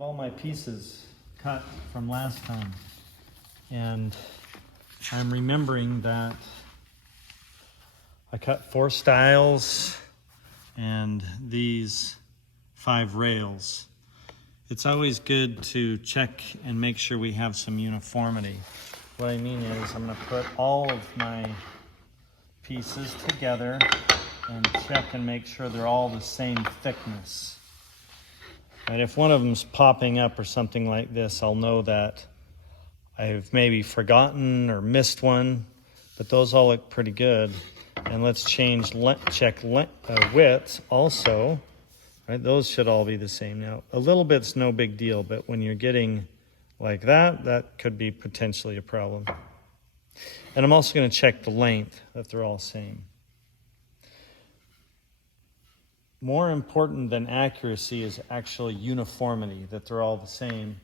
have all my pieces cut from last time, and I'm remembering that I cut 4 stiles and these 5 rails. It's always good to check and make sure we have some uniformity. What I mean is I'm going to put all of my pieces together and check and make sure they're all the same thickness. And if one of them's popping up or something like this, I'll know that I've maybe forgotten or missed one, but those all look pretty good. And let's check widths also. Right, those should all be the same. Now, a little bit's no big deal, but when you're getting like that, that could be potentially a problem. And I'm also going to check the length, that they're all same. More important than accuracy is actually uniformity, that they're all the same,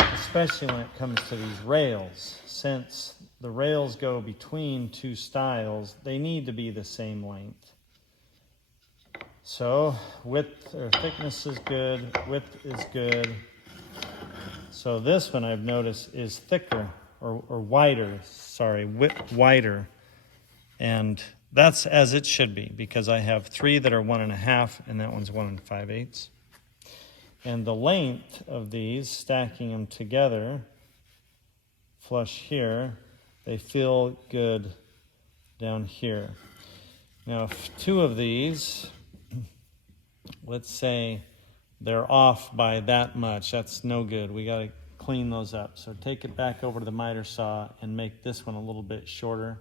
especially when it comes to these rails. Since the rails go between 2 stiles, they need to be the same length. So width or thickness is good, width is good. So this one I've noticed is thicker or wider, wider. And that's as it should be, because I have 3 that are 1.5 and that one's 1 5/8. And the length of these, stacking them together, flush here, they feel good down here. Now, if 2 of these, let's say they're off by that much, that's no good. We got to clean those up. So take it back over to the miter saw and make this one a little bit shorter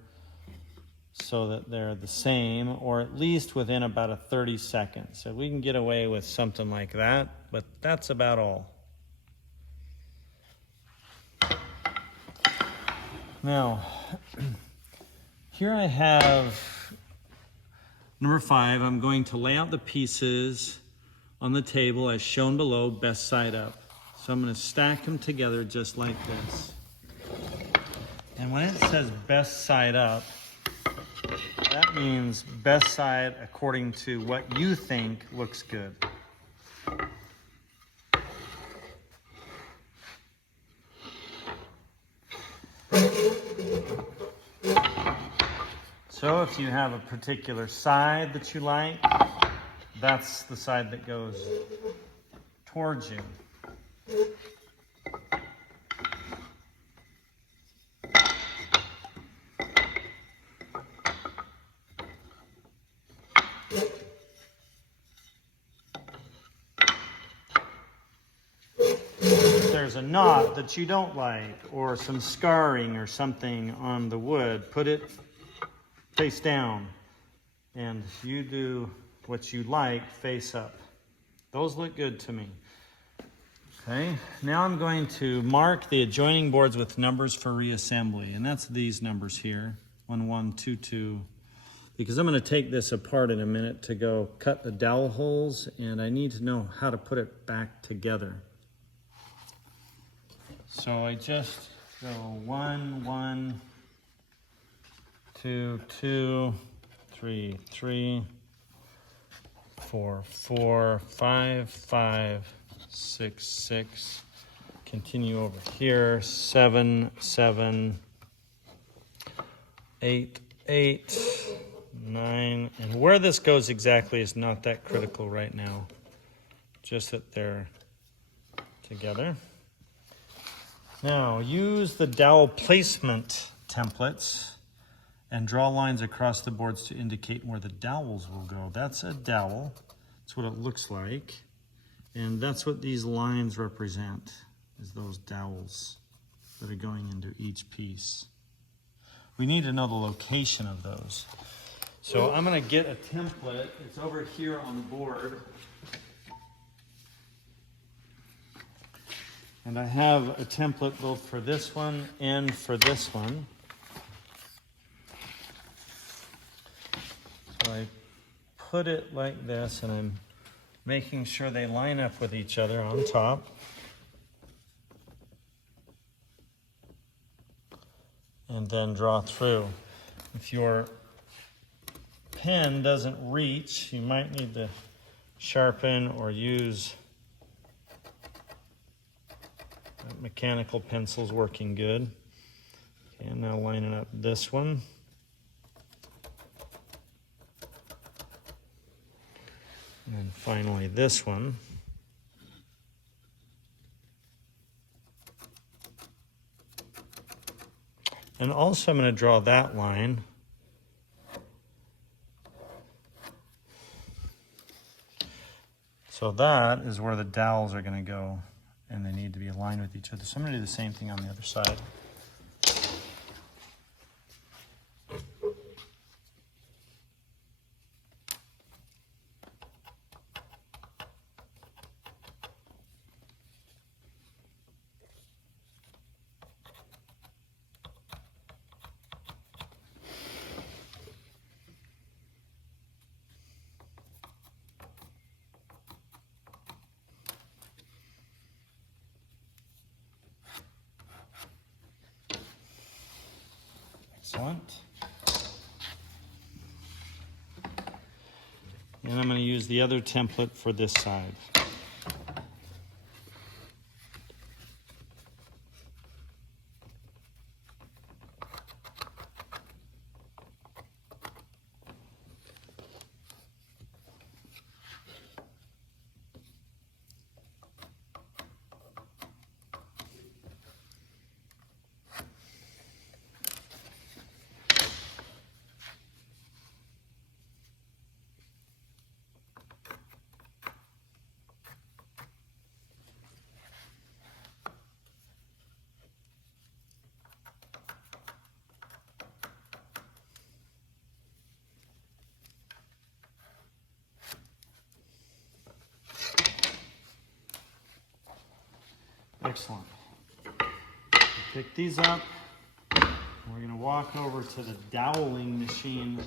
so that they're the same, or at least within about a 30 seconds. So we can get away with something like that, but that's about all. Now, here I have number 5. I'm going to lay out the pieces on the table as shown below, best side up. So I'm going to stack them together just like this. And when it says best side up, that means best side according to what you think looks good. So if you have a particular side that you like, that's the side that goes towards you. If there's a knot that you don't like, or some scarring or something on the wood, put it face down, and you do what you like face up. Those look good to me. Okay, now I'm going to mark the adjoining boards with numbers for reassembly, and that's these numbers here, 1 1 2 2, because I'm going to take this apart in a minute to go cut the dowel holes, and I need to know how to put it back together. So I just go 1 1 2 2 3 3 4 4 5 5 6 6. Continue over here. 7 7 8 8 9. And where this goes exactly is not that critical right now. Just that they're together. Now use the dowel placement templates and draw lines across the boards to indicate where the dowels will go. That's a dowel. That's what it looks like. And that's what these lines represent, is those dowels that are going into each piece. We need to know the location of those. So I'm going to get a template. It's over here on the board. And I have a template both for this one and for this one. So I put it like this, and I'm making sure they line up with each other on top. And then draw through. If your pen doesn't reach, you might need to sharpen or use mechanical pencil's working good. Okay, I'm now lining up this one. And then finally this one. And also I'm going to draw that line. So that is where the dowels are going to go, and they need to be aligned with each other. So I'm going to do the same thing on the other side. Excellent. And I'm going to use the other template for this side. Excellent. Pick these up. We're going to walk over to the doweling machine